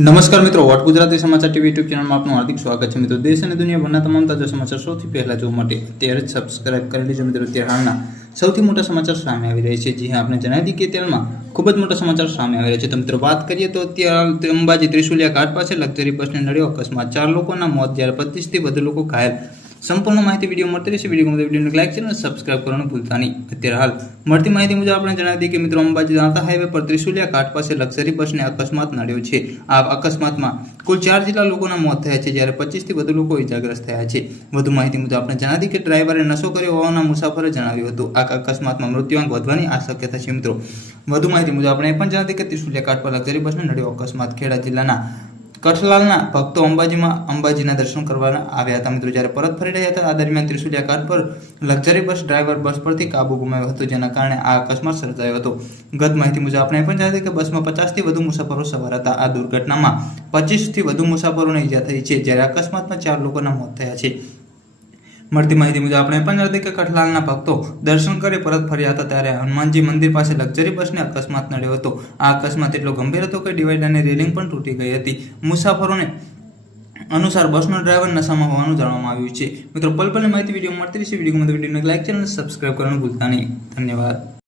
નમસ્કાર મિત્રો, વોટ ગુજરાતી સમાચાર ટીવી યુટ્યુબ ચેનલમાં આપનું હાર્દિક સ્વાગત છે મિત્રો. દેશ અને દુનિયાભરના તમામ તાજા સમાચાર સૌથી પહેલા જોવા માટે અત્યારે જ સબસ્ક્રાઇબ કરી લેજો મિત્રો. અત્યારે હાલના સૌથી મોટા સમાચાર સામે આવી રહ્યા છે. જે આપણે જણાવી દઈએ કે તેલમાં ખૂબ જ મોટા સમાચાર સામે આવી રહ્યા છે. મિત્રો, વાત કરીએ તો અત્યારે અંબાજી ત્રિશુલિયા ઘાટ પાસે લક્ઝરી બસને નડ્યો. અકસ્માત ચાર લોકોના મોત, જ્યારે પચીસથી વધુ લોકો ઘાયલ. સંપૂર્ણ માહિતી વીડિયો મળતી રહેશે. વીડિયો ગમે વિડીયોને લાઈક છે અને સબસ્ક્રાઇબ કરવાનું ભૂલતા નહીં. અત્યારે હાલ મળતી માહિતી મુજબ આપણે જણાવી દઈએ કે મિત્રો અંબાજી દાંતા હાઈવે પર ત્રિશુલિયા ઘાટ પાસે લક્ઝરી બસને અકસ્માત નડ્યો છે. આ અકસ્માતમાં કુલ ચાર જેટલા લોકોના મોત થયા છે, જ્યારે પચીસથી વધુ લોકો ઇજાગ્રસ્ત થયા છે. વધુ માહિતી મુજબ આપણે જણાવી કે ડ્રાઈવરે નશો કર્યો હોવાના મુસાફરે જણાવ્યું હતું. આ અકસ્માતમાં મૃત્યુઆંક વધવાની આ શક્યતા છે મિત્રો. વધુ માહિતી મુજબ આપણે એ પણ જણાવી કે ત્રિશુલિયા ઘાટ પર લક્ઝરી બસને નડ્યો અકસ્માત. ખેડા જિલ્લાના કઠલાલના ભક્તો અંબાજીમાં અંબાજીના દર્શન કરવા આવ્યા હતા. મિત્રો, જ્યારે પરત ફરી રહ્યા હતા, આ દરમિયાન ત્રિશુલિયા ઘાટ પર લક્ઝરી બસ ડ્રાઈવર બસ પરથી કાબુ ગુમાવ્યો હતો, જેના કારણે આ અકસ્માત સર્જાયો હતો. ગત માહિતી મુજબ આપણે પણ જાણીએ કે બસમાં પચાસથી વધુ મુસાફરો સવાર હતા. આ દુર્ઘટનામાં પચીસથી વધુ મુસાફરોને ઈજા થઈ છે, જ્યારે અકસ્માતમાં ચાર લોકોના મોત થયા છે. મળતી માહિતી મુજબ આપણે પણ જાણીએ કે કઠલાલના ભક્તો દર્શન કરી પરત ફર્યા હતા ત્યારે હનુમાનજી મંદિર પાસે લક્ઝરી બસને અકસ્માત નડ્યો હતો. આ અકસ્માત એટલો ગંભીર હતો કે ડિવાઈડરની રેલિંગ પણ તૂટી ગઈ હતી. મુસાફરોને અનુસાર બસનો ડ્રાઈવર નશામાં હોવાનું જાણવામાં આવ્યું છે. મિત્રો પલપલની માહિતી વીડિયો મળતી રહેશે. વીડિયો વિડીયોને લાઇક ચેનલ સબસ્ક્રાઈબ કરવાનું ભૂલતા નહીં. ધન્યવાદ.